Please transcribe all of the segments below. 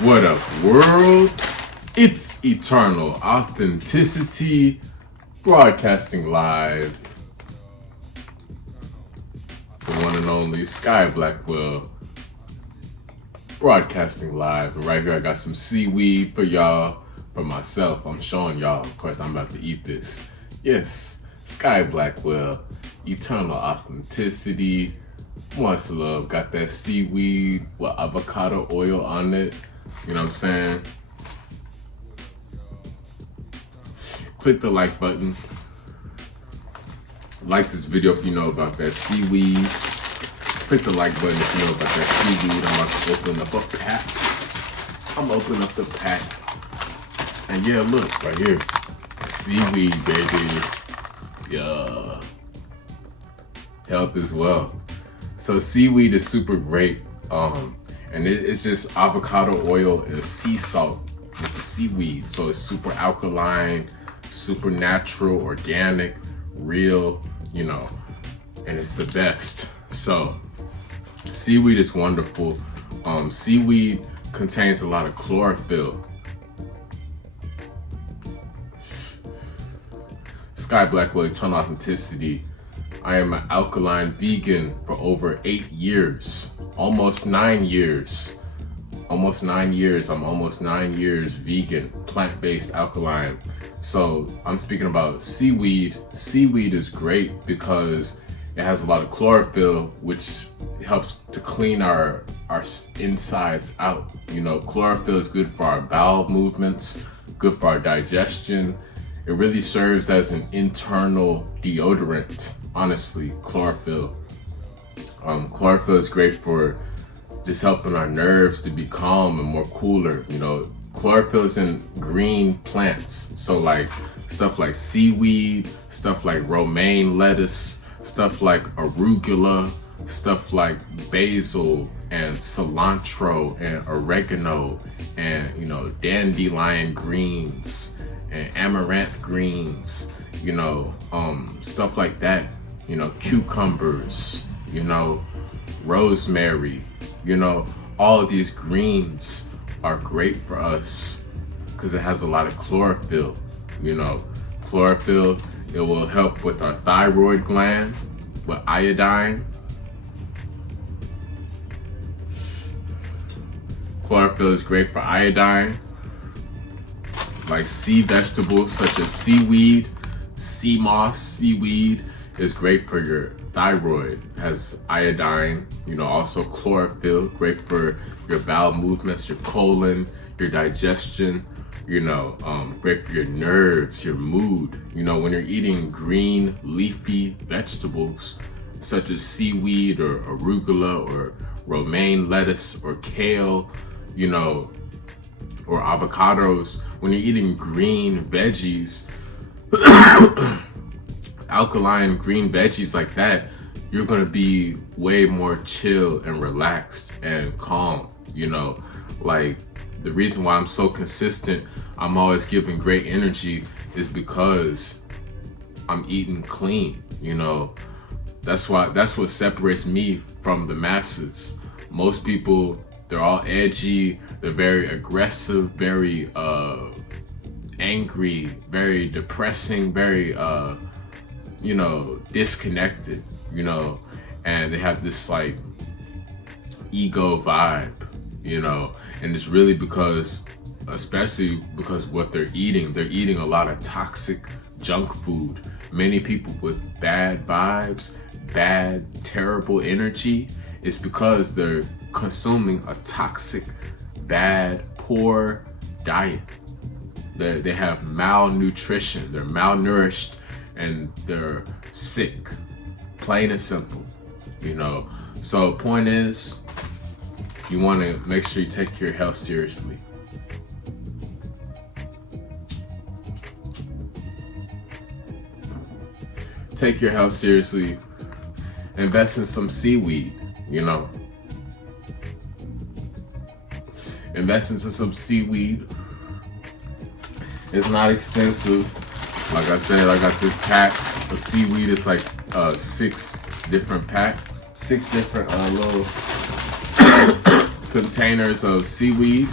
What up, world? It's Eternal Authenticity, broadcasting live. The one and only Sky Blackwell, broadcasting live. And right here, I got some seaweed for y'all. For myself, I'm showing y'all. Of course, I'm about to eat this. Yes, Sky Blackwell, Eternal Authenticity. Much love. Got that seaweed with avocado oil on it. You know what I'm saying? Click the like button. Like this video if you know about that seaweed. Click the like button if you know about that seaweed. I'm about to open up a pack. I'm opening up the pack. And yeah, look, right here. Seaweed, baby. Yeah. Health as well. So seaweed is super great. And it's just avocado oil and sea salt with the seaweed. So it's super alkaline, super natural, organic, real, you know, and it's the best. So seaweed is wonderful. Seaweed contains a lot of chlorophyll. Sky Blackwell, Eternal Authenticity. I am an alkaline vegan for over 8 years. Almost 9 years. Almost 9 years. I'm almost 9 years vegan, plant-based alkaline. So I'm speaking about seaweed. Seaweed is great because it has a lot of chlorophyll, which helps to clean our insides out. You know, chlorophyll is good for our bowel movements, good for our digestion. It really serves as an internal deodorant, honestly, chlorophyll. Chlorophyll is great for just helping our nerves to be calm and more cooler. You know, chlorophyll is in green plants. So like stuff like seaweed, stuff like romaine lettuce, stuff like arugula, stuff like basil and cilantro and oregano and, you know, dandelion greens and amaranth greens, you know, stuff like that, you know, cucumbers, you know, rosemary, you know, all of these greens are great for us because it has a lot of chlorophyll. You know, chlorophyll, it will help with our thyroid gland, with iodine. Chlorophyll is great for iodine. Like sea vegetables such as seaweed, sea moss, seaweed is great for your thyroid, has iodine, you know, also chlorophyll, great for your bowel movements, your colon, your digestion, you know, great for your nerves, your mood. You know, when you're eating green leafy vegetables such as seaweed or arugula or romaine lettuce or kale, you know, or avocados, when you're eating green veggies, alkaline green veggies like that, you're gonna be way more chill and relaxed and calm. You know, like the reason why I'm so consistent, I'm always giving great energy is because I'm eating clean. You know, that's what separates me from the masses. Most people, they're all edgy, they're very aggressive, very angry, very depressing, very you know, disconnected, you know, and they have this like ego vibe, you know, and it's really because, especially because what they're eating a lot of toxic junk food. Many people with bad vibes, bad, terrible energy, is because they're consuming a toxic, bad, poor diet. They have malnutrition, they're malnourished, and they're sick, plain and simple, you know. So point is, you want to make sure you take your health seriously. Take your health seriously. Invest in some seaweed, you know. Invest into some seaweed. It's not expensive. Like I said, I got this pack of seaweed. It's like 6 different packs, 6 different little containers of seaweed.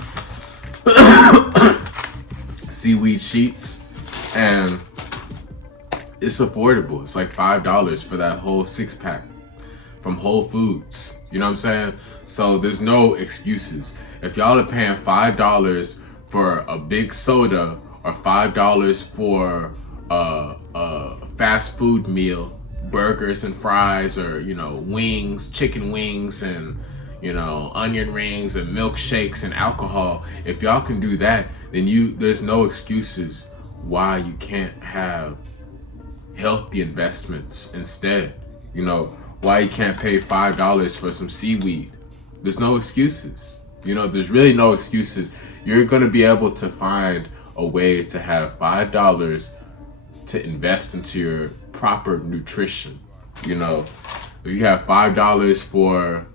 seaweed sheets, and it's affordable. It's like $5 for that whole 6-pack from Whole Foods. You know what I'm saying? So there's no excuses. If y'all are paying $5 for a big soda or $5 for a fast food meal, burgers and fries, or wings, chicken wings, and onion rings and milkshakes and alcohol, if y'all can do that, then there's no excuses why you can't have healthy investments instead. Why you can't pay $5 for some seaweed. There's no excuses. There's really no excuses. You're gonna be able to find a way to have $5 to invest into your proper nutrition. If you have $5 for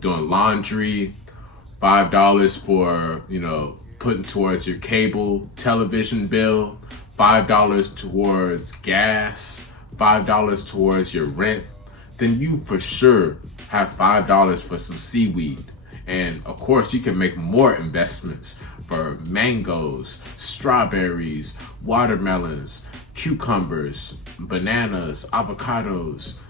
doing laundry, $5 for putting towards your cable television bill, $5 towards gas, $5 towards your rent, then you for sure have $5 for some seaweed. And of course you can make more investments for mangoes, strawberries, watermelons, cucumbers, bananas, avocados,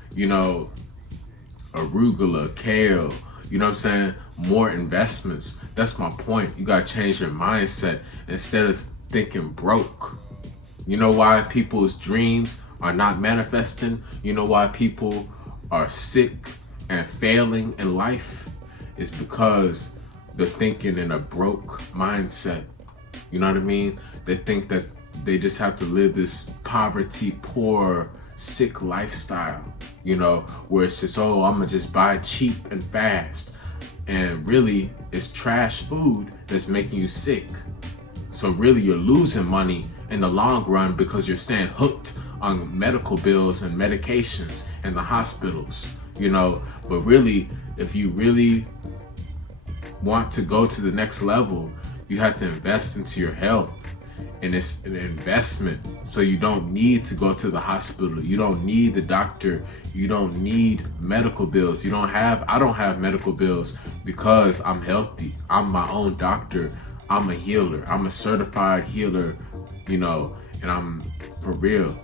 arugula, kale. You know what I'm saying? More investments. That's my point. You gotta change your mindset instead of thinking broke. You know why people's dreams are not manifesting? You know why people are sick and failing in life? It's because they're thinking in a broke mindset. You know what I mean? They think that they just have to live this poverty, poor, sick lifestyle, where it's just, I'm gonna just buy cheap and fast. And really, it's trash food that's making you sick. So really, you're losing money in the long run because you're staying hooked on medical bills and medications in the hospitals, But really, if you really want to go to the next level, you have to invest into your health. And it's an investment, so you don't need to go to the hospital. You don't need the doctor. You don't need medical bills. I don't have medical bills because I'm healthy. I'm my own doctor. I'm a healer. I'm a certified healer, and I'm for real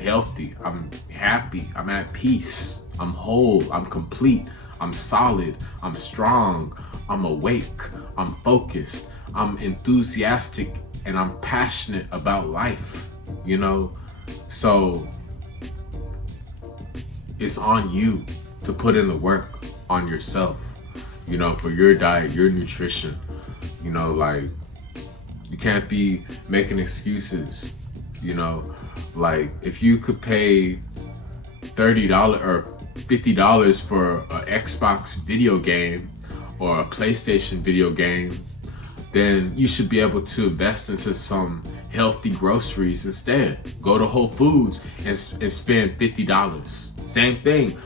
healthy. I'm happy. I'm at peace. I'm whole. I'm complete. I'm solid. I'm strong. I'm awake. I'm focused. I'm enthusiastic. And I'm passionate about life, So it's on you to put in the work on yourself, for your diet, your nutrition. Like, you can't be making excuses, like if you could pay $30 or $50 for an Xbox video game or a PlayStation video game, then you should be able to invest into some healthy groceries instead. Go to Whole Foods and spend $50. Same thing,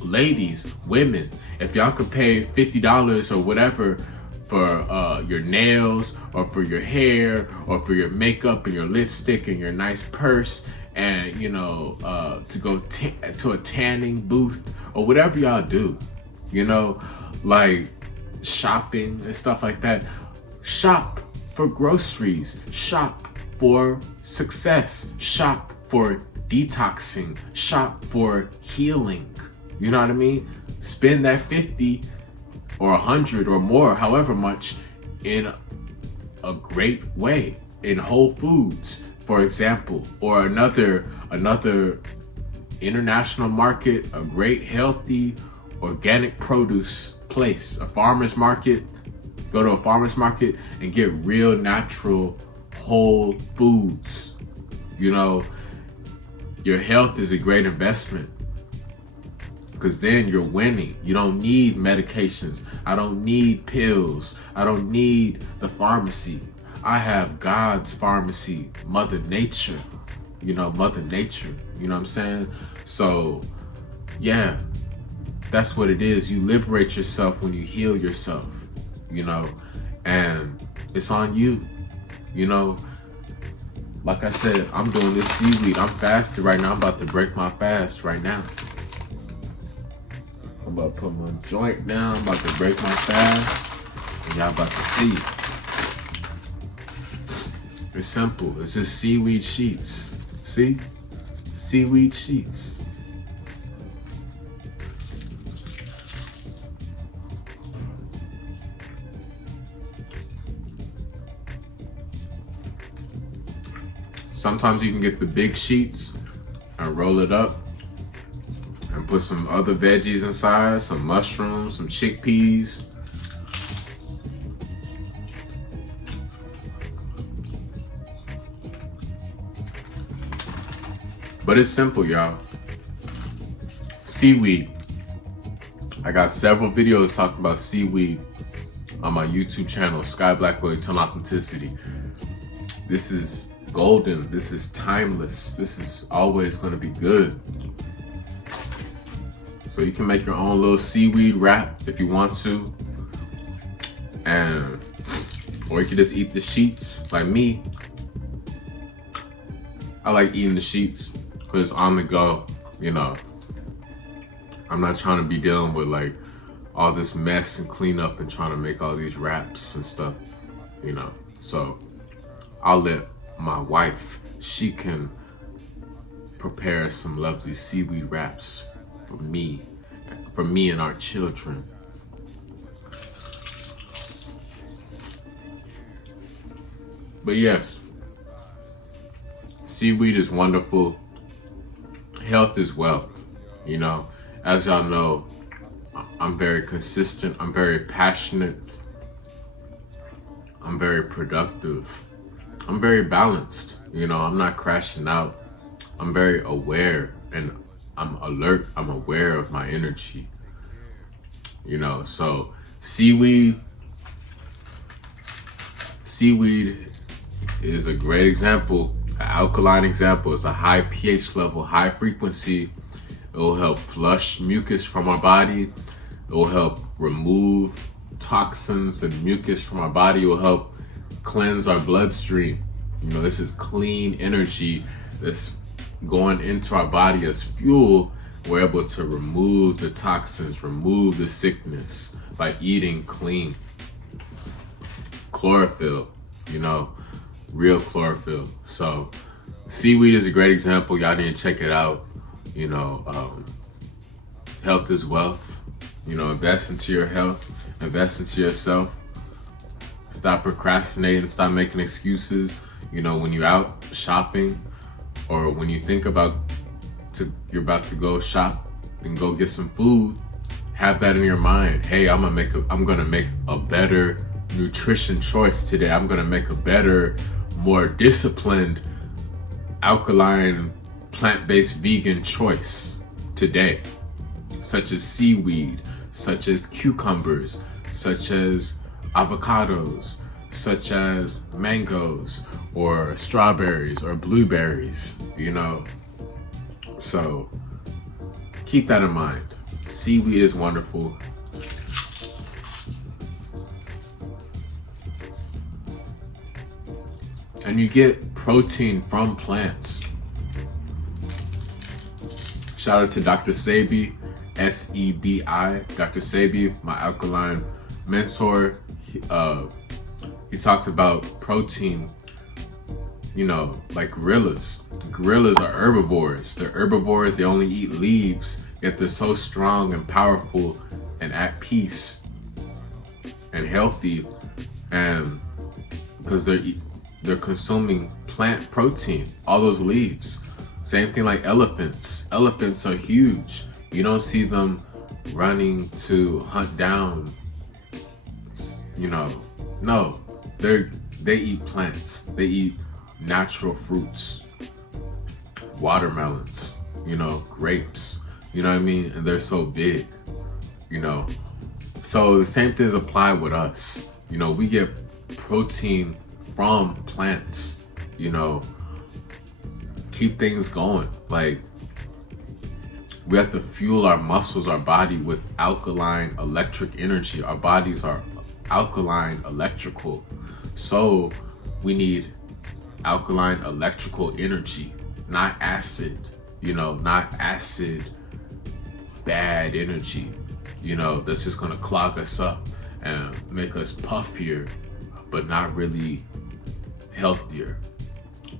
ladies, women. If y'all could pay $50 or whatever for your nails or for your hair or for your makeup and your lipstick and your nice purse and to go to a tanning booth or whatever y'all do, like shopping and stuff like that. Shop for groceries, shop for success, shop for detoxing, shop for healing. You know what I mean? Spend that 50 or 100 or more, however much, in a great way in Whole Foods, for example, or another international market, a great healthy organic produce place, a farmer's market. Go to a farmer's market and get real natural whole foods. Your health is a great investment because then you're winning. You don't need medications. I don't need pills. I don't need the pharmacy. I have God's pharmacy, Mother Nature. Mother Nature. You know what I'm saying? So, yeah, that's what it is. You liberate yourself when you heal yourself. And it's on you, like I said, I'm doing this seaweed. I'm fasting right now. I'm about to break my fast right now. I'm about to put my joint down. I'm about to break my fast. And y'all about to see. It's simple. It's just seaweed sheets. See? Seaweed sheets. Sometimes you can get the big sheets and roll it up and put some other veggies inside, some mushrooms, some chickpeas. But it's simple, y'all. Seaweed. I got several videos talking about seaweed on my YouTube channel, Sky Blackwell Eternal Authenticity. This is golden. This is timeless. This is always going to be good. So you can make your own little seaweed wrap if you want to. Or you can just eat the sheets like me. I like eating the sheets because it's on the go, you know. I'm not trying to be dealing with like all this mess and cleanup and trying to make all these wraps and stuff, you know. So I'll let my wife, she can prepare some lovely seaweed wraps for me and our children. But yes, seaweed is wonderful. Health is wealth, you know. As y'all know, I'm very consistent, I'm very passionate, I'm very productive, I'm very balanced, you know. I'm not crashing out. I'm very aware and I'm alert, I'm aware of my energy, you know. So seaweed is a great example, an alkaline example. It's a high pH level, high frequency. It will help flush mucus from our body. It will help remove toxins and mucus from our body. It will help cleanse our bloodstream. You know, this is clean energy that's going into our body as fuel. We're able to remove the toxins, remove the sickness by eating clean. Chlorophyll, you know, real chlorophyll. So seaweed is a great example. Y'all need to check it out. You know, health is wealth. You know, invest into your health, invest into yourself. Stop procrastinating, stop making excuses. You know, when you're out shopping or when you think you're about to go shop and go get some food, have that in your mind. Hey, I'm gonna make a better nutrition choice today. I'm gonna make a better, more disciplined, alkaline, plant-based vegan choice today, such as seaweed, such as cucumbers, such as avocados, such as mangoes or strawberries or blueberries, you know. So keep that in mind. Seaweed is wonderful. And you get protein from plants. Shout out to Dr. Sebi, S-E-B-I, Dr. Sebi, my alkaline mentor. He talks about protein, you know, like gorillas. Gorillas are herbivores. They're herbivores, they only eat leaves, yet they're so strong and powerful and at peace and healthy, and because they're consuming plant protein, all those leaves. Same thing like elephants. Elephants are huge. You don't see them running to hunt down, you know. No, they eat plants. They eat natural fruits, watermelons, you know, grapes, you know what I mean? And they're so big, you know. So the same things apply with us. You know, we get protein from plants, you know. Keep things going. Like, we have to fuel our muscles, our body with alkaline electric energy. Our bodies are alkaline electrical. So we need alkaline electrical energy, not acid, you know, not acid bad energy, you know, that's just gonna clog us up and make us puffier, but not really healthier,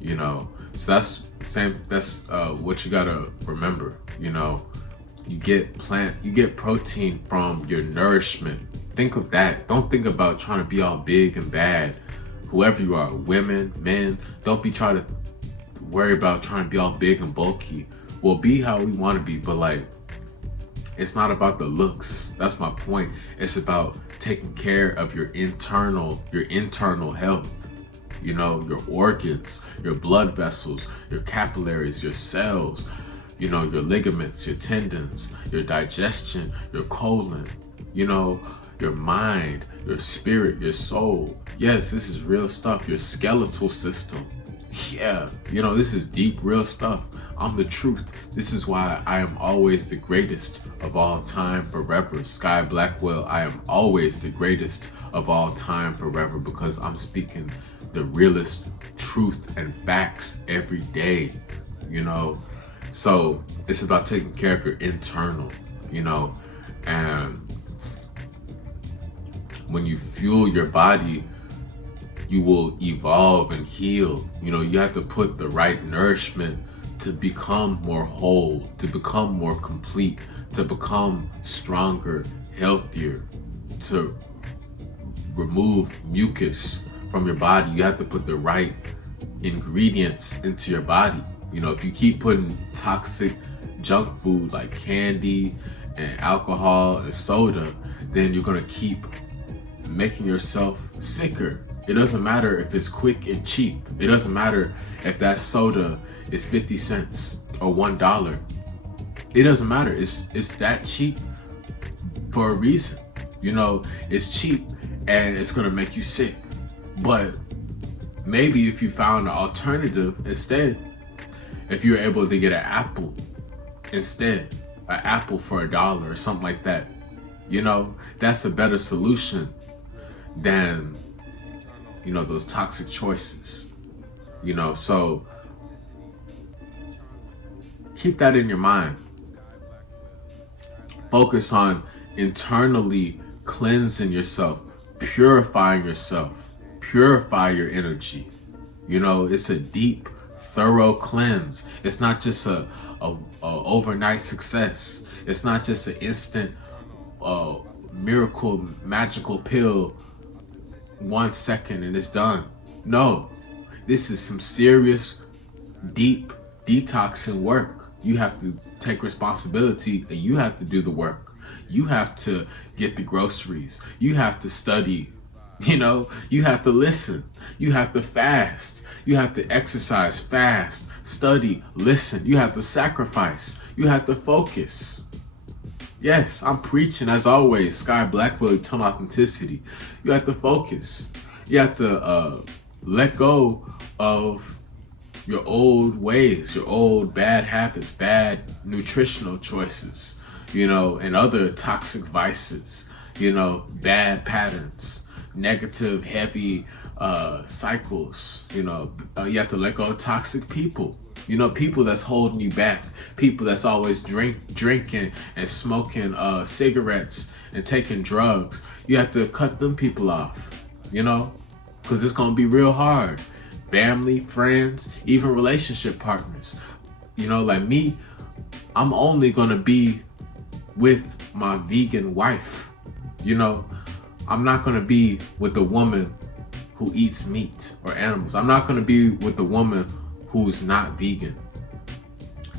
you know. So that's what you gotta remember, you know. You get protein from your nourishment. Think of that. Don't think about trying to be all big and bad. Whoever you are, women, men, don't be trying to worry about trying to be all big and bulky. We'll be how we want to be, but like, it's not about the looks. That's my point. It's about taking care of your internal health. You know, your organs, your blood vessels, your capillaries, your cells, you know, your ligaments, your tendons, your digestion, your colon, you know, your mind, your spirit, your soul. Yes, this is real stuff. Your skeletal system. Yeah, you know, this is deep, real stuff. I'm the truth. This is why I am always the greatest of all time forever. Sky Blackwell, I am always the greatest of all time forever, because I'm speaking the realest truth and facts every day, you know. So it's about taking care of your internal, you know, and when you fuel your body, you will evolve and heal. You know, you have to put the right nourishment to become more whole, to become more complete, to become stronger, healthier, to remove mucus from your body. You have to put the right ingredients into your body. You know, if you keep putting toxic junk food like candy and alcohol and soda, then you're gonna keep making yourself sicker. It doesn't matter if it's quick and cheap. It doesn't matter if that soda is 50 cents or $1. It doesn't matter. It's that cheap for a reason. You know, it's cheap and it's gonna make you sick. But maybe if you found an alternative instead, if you're able to get an apple instead, an apple for $1 or something like that, you know, that's a better solution than, you know, those toxic choices, you know. So keep that in your mind. Focus on internally cleansing yourself, purifying yourself, purify your energy. You know, it's a deep, thorough cleanse. It's not just a overnight success. It's not just an instant miracle, magical pill, 1 second and it's done. No, this is some serious, deep detoxing work. You have to take responsibility and you have to do the work. You have to get the groceries. You have to study. You know, you have to listen. You have to fast. You have to exercise, fast, study, listen. You have to sacrifice. You have to focus. Yes, I'm preaching as always. Sky Blackwell, eternal authenticity. You have to focus. You have to let go of your old ways, your old bad habits, bad nutritional choices, you know, and other toxic vices, you know, bad patterns, negative, heavy cycles. You know, you have to let go of toxic people. You know, people that's holding you back, people that's always drinking and smoking cigarettes and taking drugs. You have to cut them people off, you know, because it's going to be real hard. Family, friends, even relationship partners. You know, like me, I'm only going to be with my vegan wife. You know, I'm not going to be with a woman who eats meat or animals. I'm not going to be with a woman who's not vegan,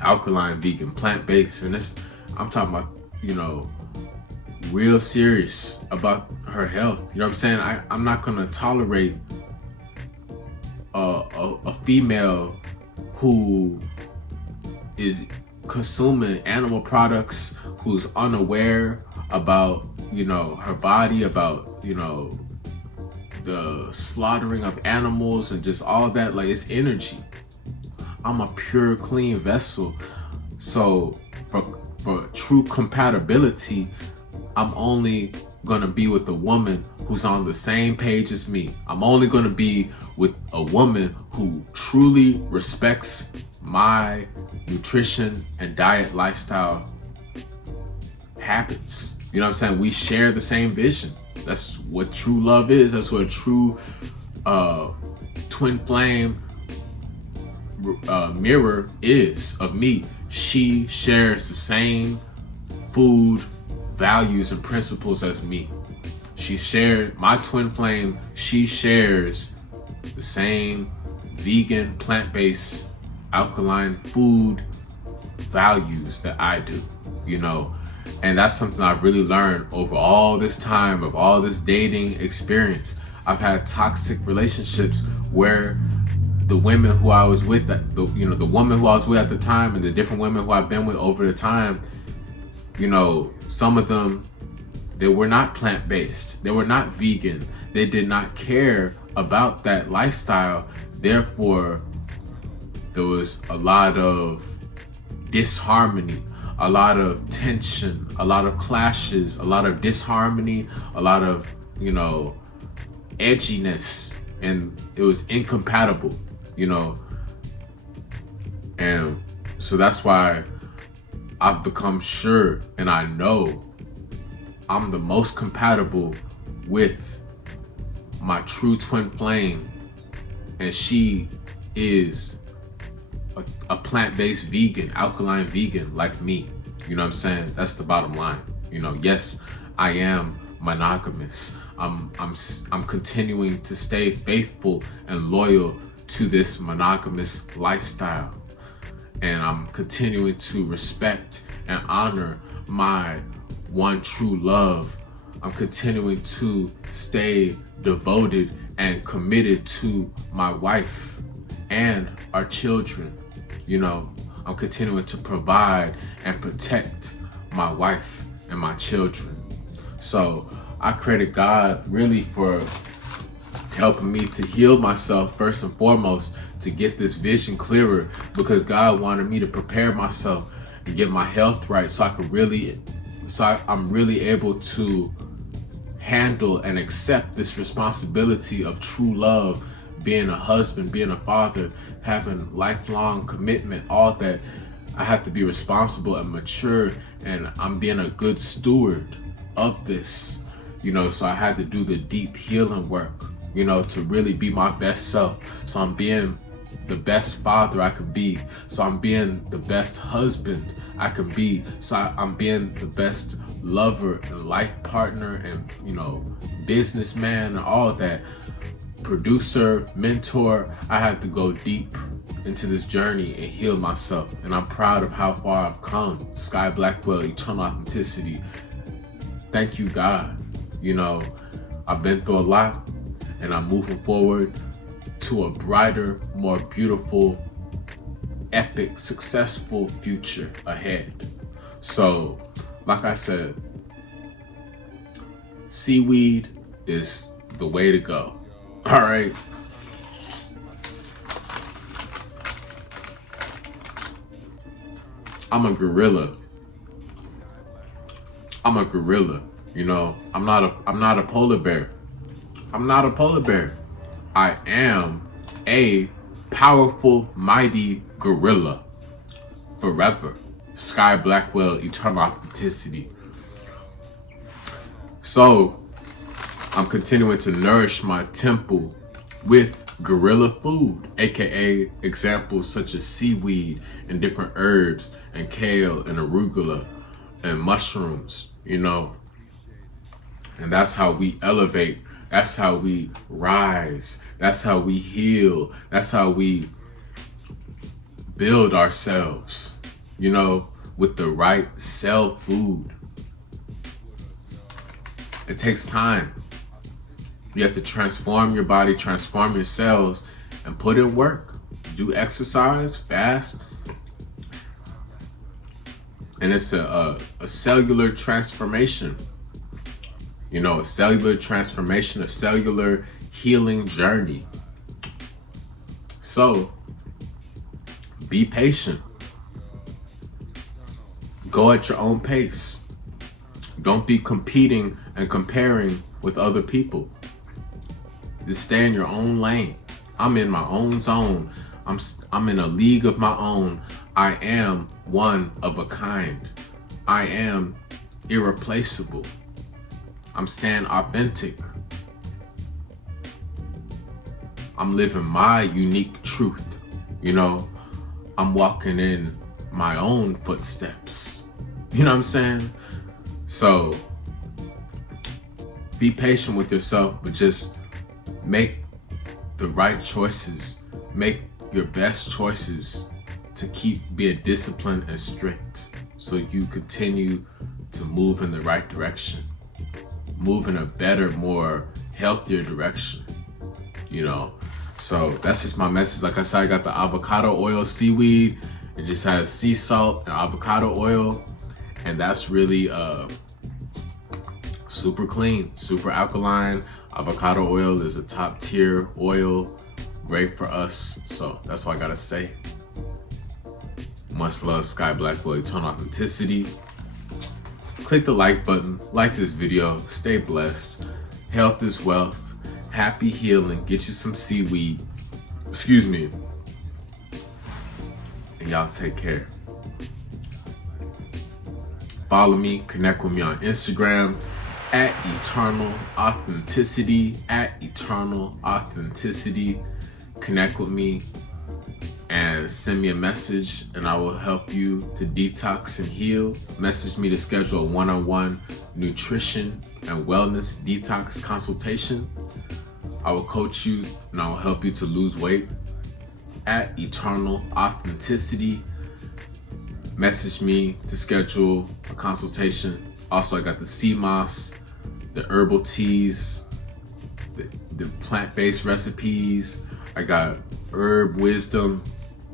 alkaline vegan, plant-based. And this, I'm talking about, you know, real serious about her health. You know what I'm saying? I'm not going to tolerate a female who is consuming animal products, who's unaware about, you know, her body, about, you know, the slaughtering of animals and just all that. Like, it's energy. I'm a pure, clean vessel. So for true compatibility, I'm only gonna be with a woman who's on the same page as me. I'm only gonna be with a woman who truly respects my nutrition and diet lifestyle habits. You know what I'm saying? We share the same vision. That's what true love is. That's what true twin flame mirror is of me. She shares the same food values and principles as me. She shared my twin flame. She shares the same vegan, plant-based, alkaline food values that I do, you know. And that's something I've really learned over all this time of all this dating experience. I've had toxic relationships where the women who I was with, the woman who I was with at the time, and the different women who I've been with over the time, you know, some of them, they were not plant-based. They were not vegan. They did not care about that lifestyle. Therefore, there was a lot of disharmony, a lot of tension, a lot of clashes, a lot of disharmony, a lot of, you know, edginess, and it was incompatible, you know. And so that's why I've become sure, and I know I'm the most compatible with my true twin flame, and she is a plant-based vegan, alkaline vegan like me. You know what I'm saying? That's the bottom line. You know, yes, I am monogamous. I'm continuing to stay faithful and loyal to this monogamous lifestyle. And I'm continuing to respect and honor my one true love. I'm continuing to stay devoted and committed to my wife and our children. You know, I'm continuing to provide and protect my wife and my children. So I credit God really for helping me to heal myself first and foremost, to get this vision clearer, because God wanted me to prepare myself and get my health right so I'm really able to handle and accept this responsibility of true love, being a husband, being a father, having lifelong commitment, all that. I have to be responsible and mature, and I'm being a good steward of this, you know. So I had to do the deep healing work, you know, to really be my best self. So I'm being the best father I could be. So I'm being the best husband I can be. So I'm being the best lover and life partner and, you know, businessman and all that. Producer, mentor. I had to go deep into this journey and heal myself. And I'm proud of how far I've come. Sky Blackwell, eternal authenticity. Thank you, God. You know, I've been through a lot, and I'm moving forward to a brighter, more beautiful, epic, successful future ahead. So, like I said, Seaweed is the way to go. All right. I'm a gorilla. You know, I'm not a polar bear. I'm not a polar bear. I am a powerful, mighty gorilla. Forever. Sky Blackwell, eternal authenticity. So, I'm continuing to nourish my temple with gorilla food, aka examples such as seaweed and different herbs and kale and arugula and mushrooms, you know. And that's how we elevate. That's how we rise. That's how we heal. That's how we build ourselves, you know, with the right cell food. It takes time. You have to transform your body, transform your cells, and put in work. Do exercise, fast. And it's a cellular transformation. You know, a cellular transformation, a cellular healing journey. So, be patient. Go at your own pace. Don't be competing and comparing with other people. Just stay in your own lane. I'm in my own zone. I'm in a league of my own. I am one of a kind. I am irreplaceable. I'm staying authentic. I'm living my unique truth. You know, I'm walking in my own footsteps. You know what I'm saying? So be patient with yourself, but just make the right choices. Make your best choices to keep being disciplined and strict, so you continue to move in the right direction, move in a better, more healthier direction, you know. So that's just my message. Like I said, I got the avocado oil seaweed. It just has sea salt and avocado oil, and that's really super clean, super alkaline. Avocado oil is a top tier oil, great for us. So that's what I gotta say. Much love, Sky Blackwell, Eternal Authenticity. Click the like button, like this video, stay blessed. Health is wealth. Happy healing. Get you some seaweed. Excuse me. And y'all take care. Follow me, connect with me on Instagram at Eternal Authenticity, at Eternal Authenticity. Connect with me and send me a message, and I will help you to detox and heal. Message me to schedule a one-on-one nutrition and wellness detox consultation. I will coach you and I will help you to lose weight at Eternal Authenticity. Message me to schedule a consultation. Also, I got the sea moss, the herbal teas, the plant-based recipes. I got herb wisdom,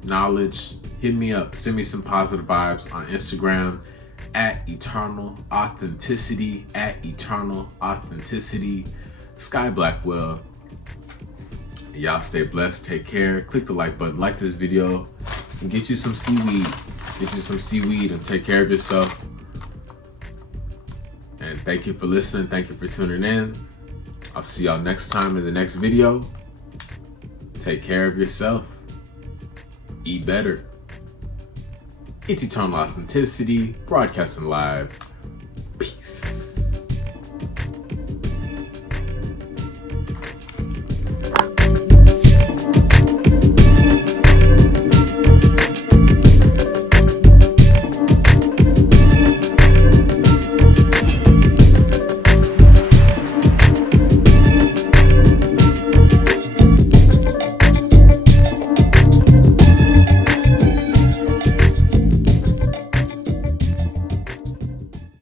knowledge. Hit me up, send me some positive vibes on Instagram at Eternal Authenticity, at Eternal Authenticity. Sky Blackwell. Y'all stay blessed, take care. Click the like button, like this video, and get you some seaweed. Get you some seaweed and take care of yourself. And thank you for listening. Thank you for tuning in. I'll see y'all next time in the next video. Take care of yourself. Eat better. It's Eternal Authenticity, broadcasting live